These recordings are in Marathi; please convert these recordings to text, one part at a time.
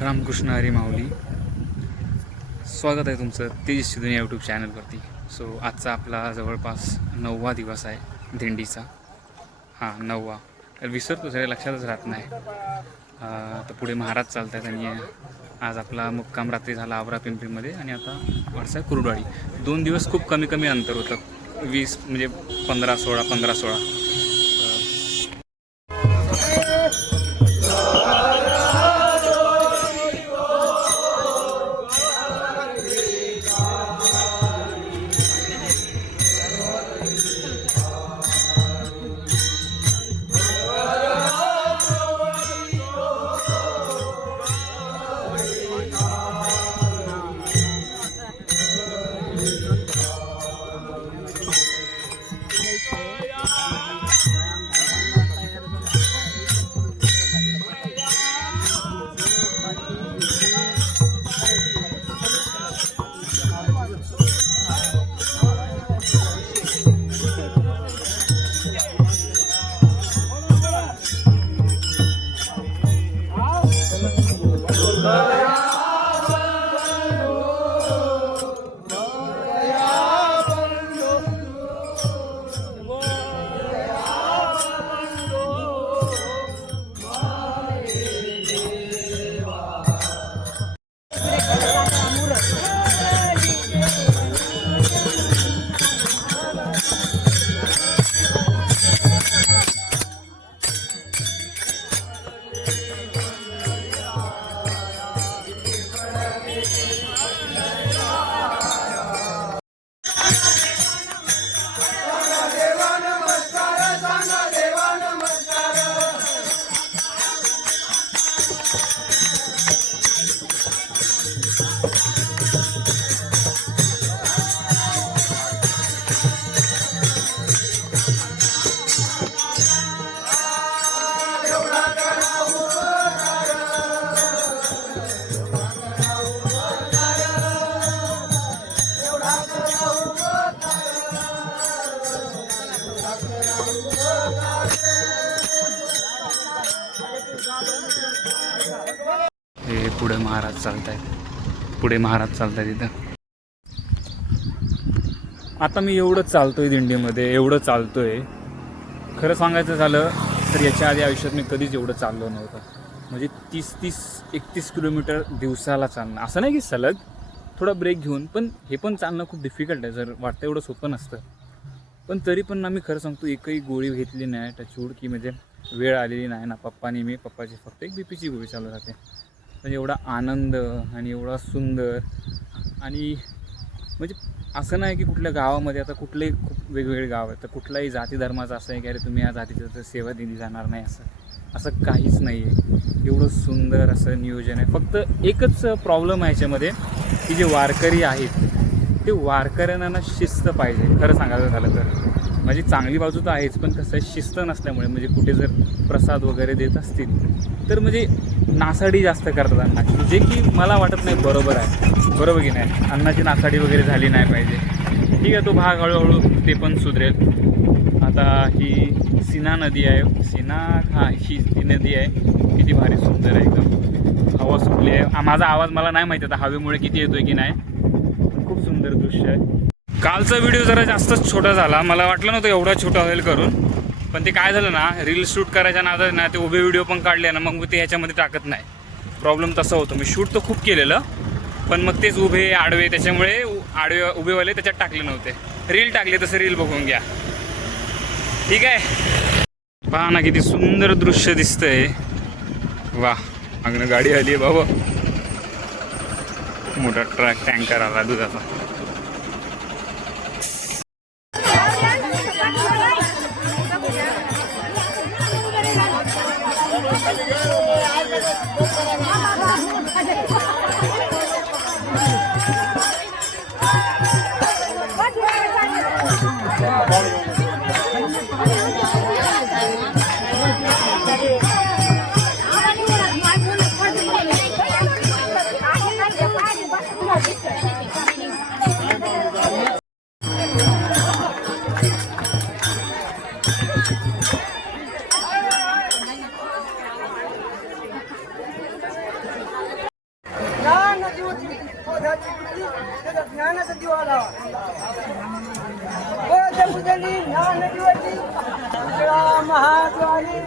रामकृष्ण हरी माऊली, स्वागत आहे तुमचं तेजस्वी दुनिया यूट्यूब चॅनलवरती. सो आजचा आपला जवळपास 9वा दिवस आहे दिंडीचा. हां 9वा, विसरतो सगळ्या लक्षातच राहत नाही. तर पुढे महाराज चालत आहेत आणि आज आपला मुक्काम रात्री झाला आवरा पिंपरीमध्ये आणि आता वरचा कुरुडवाडी. 2 दिवस खूप कमी कमी अंतर होतं, 20 म्हणजे 15-16 15-16. हे पुढे महाराज चालत आहेत, पुढे महाराज चालत आहेत इथं. आता मी एवढं चालतोय दिंडीमध्ये, एवढं चालतोय, खरं सांगायचं झालं तर याच्या आधी आयुष्यात मी कधीच एवढं चाललो नव्हतं. म्हणजे 30-31 किलोमीटर दिवसाला चालणं, असं नाही की सलग, थोडा ब्रेक घेऊन. पण हे पण चालणं खूप डिफिकल्ट आहे, जर वाटतं एवढं सोपं नसतं. पण तरी पण ना, मी खरं सांगतो एकही गोळी घेतली नाही टचवूड, की म्हणजे वेळ आलेली नाही ना. पप्पानी मी पप्पाची फक्त एक बीपीची गोळी चालू राहते. म्हणजे एवढा आनंद आणि एवढा सुंदर. आणि म्हणजे असं नाही की कुठल्या गावामध्ये, आता कुठलेही खूप वेगवेगळे गाव आहेत, तर कुठलाही जाती धर्माचं असं आहे की अरे तुम्ही या जातीचं तर सेवा दिली जाणार नाही, असं काहीच नाही आहे. एवढं सुंदर असं नियोजन आहे. फक्त एकच प्रॉब्लेम आहे याच्यामध्ये, की जे वारकरी आहेत ते वारकऱ्यांना शिस्त पाहिजे. खरं सांगायचं झालं तर माझी चांगली बाजू तर आहेच, पण कसं आहे, शिस्त नसल्यामुळे म्हणजे कुठे जर प्रसाद वगैरे देत असतील तर म्हणजे नासाडी जास्त करतात अन्नाची, जे की मला वाटत नाही बरोबर आहे. बरोबर की नाही, अन्नाची नासाडी वगैरे झाली नाही पाहिजे. ठीक आहे, तो भाग हळूहळू ते पण सुधरेल. आता ही सीना नदी आहे, ही ती नदी आहे, किती भारी सुंदर आहे एकदम. हवा सुटली आहे. माझा आवाज मला नाही माहिती आता हवेमुळे किती येतोय की नाही, खूप सुंदर दृश्य आहे. कालचा व्हिडिओ जरा जास्तच छोटा झाला, मला वाटलं नव्हतं एवढा छोटा होईल करून. पण ते काय झालं ना, रील शूट करायच्या नादात ना ते उभे व्हिडिओ पण काढले ना, मग ते ह्याच्यामध्ये टाकत नाही. प्रॉब्लेम तसा होतो. मी शूट तर खूप केलेलं, पण मग तेच उभे आडवे, त्याच्यामुळे उभेवाले त्याच्यात टाकले नव्हते. रील टाकले, तसं रील बघून घ्या. ठीक आहे. पहा ना किती सुंदर दृश्य दिसतंय. वा, मागणं गाडी आली आहे बाबा. मोठा ट्रक टँकर आला दुधाचा. ज्ञानाचा दिवा लावा. ज्ञान दिवाची महाद्वारी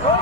Oh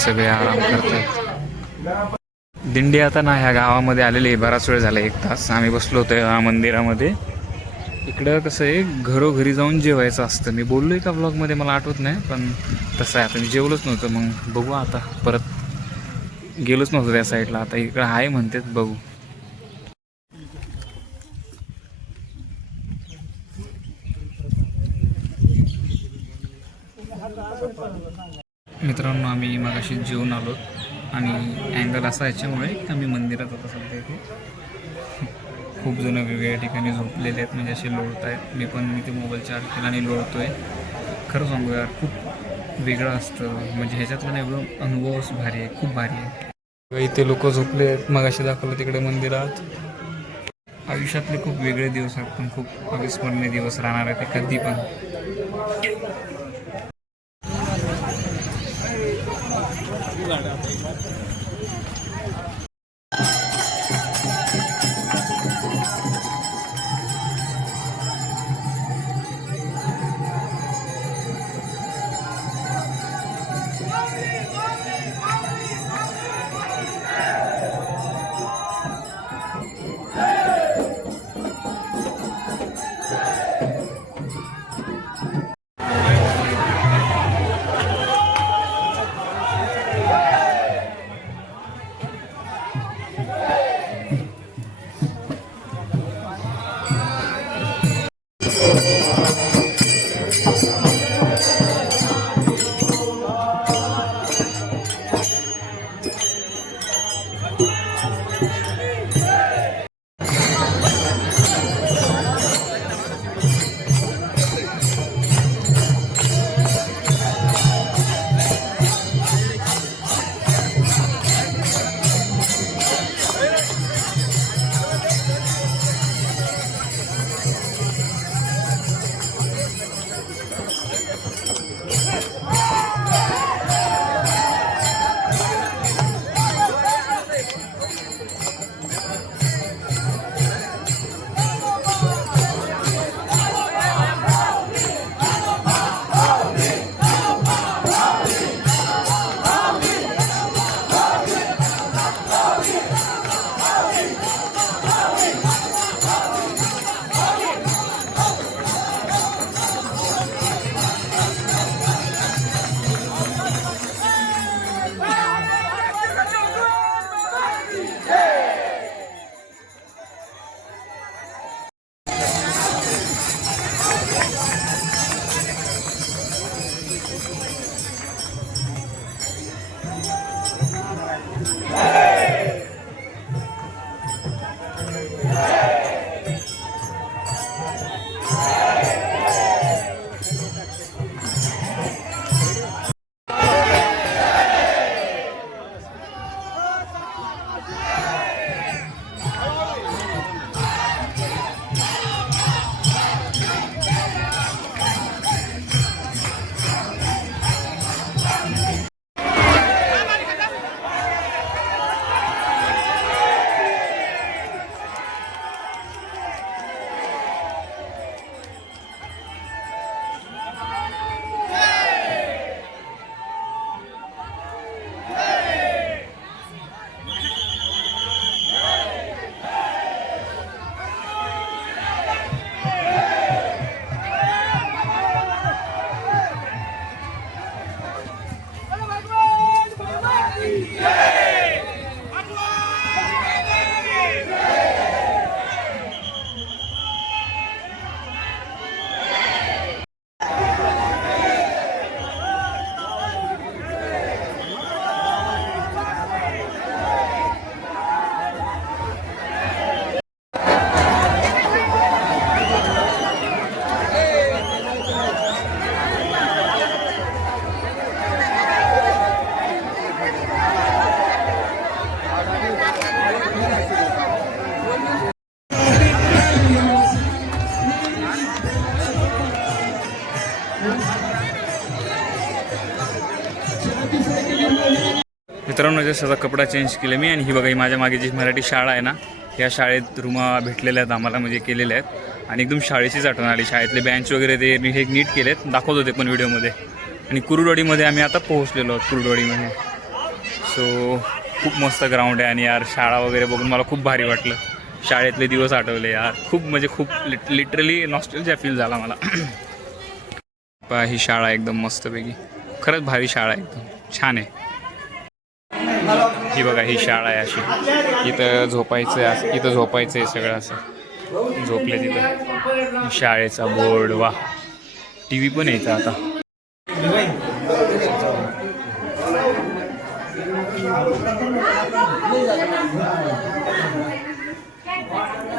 सगळे आराम करतायत. दिंडी आता ना ह्या गावामध्ये आलेली आहे. बराच वेळ झाला, 1 तास आम्ही बसलो होतो या मंदिरामध्ये. इकडं कसं आहे, घरोघरी जाऊन जेवायचं असतं. मी बोललो आहे का ब्लॉगमध्ये मला आठवत नाही, पण तसं आहे. आता मी जेवलोच नव्हतं, मग बघू आता. परत गेलोच नव्हतं त्या साईडला. आता इकडं आहे म्हणतात, बघू. मित्रांनो, आम्ही मगाशी जेवून आलो आणि अँगल असा याच्यामुळे आम्ही मंदिरात आता सध्या इथे. खूप जण वेगवेगळ्या ठिकाणी झोपलेले आहेत, म्हणजे असे लोळत आहेत. मी पण इथे मोबाईल चार्ज केला आणि लोळतो आहे. खरं सांगू यार, खूप वेगळं असतं. म्हणजे ह्याच्यातला एवढं अनुभवच भारी आहे, खूप भारी आहे. इथे लोक झोपले आहेत, मगाशी दाखवलं तिकडे मंदिरात. आयुष्यातले खूप वेगळे दिवस आहेत, पण खूप अविस्मरणीय दिवस राहणार आहे ते कधी पण. मित्रांनो, जसं आता कपडा चेंज केले मी, आणि ही बघा ही माझ्या मागे जी मराठी शाळा आहे ना, या शाळेत रूमा भेटलेल्या आहेत आम्हाला, म्हणजे केलेल्या आहेत. आणि एकदम शाळेचीच आठवण आली. शाळेतले बेंच वगैरे ते मी हे नीट केलेत, दाखवत होते पण व्हिडिओमध्ये. आणि कुरुडवाडीमध्ये आम्ही आता पोहोचलेलो आहोत. कुरुडवाडीमध्ये सो खूप मस्त ग्राउंड आहे आणि यार शाळा वगैरे बघून मला खूप भारी वाटलं. शाळेतले दिवस आठवले यार, खूप म्हणजे खूप लिटरली नॉस्टॅल्जिया फील झाला मला. पहा ही शाळा एकदम मस्तपैकी, खरंच भारी शाळा आहे, एकदम छान आहे. ही बघा ही शाळा आहे अशी, इथं झोपायचं आहे, इथं झोपायचं आहे सगळं असं झोपले तिथं. शाळेचा बोर्ड, वा टी व्ही पण यायचा आता.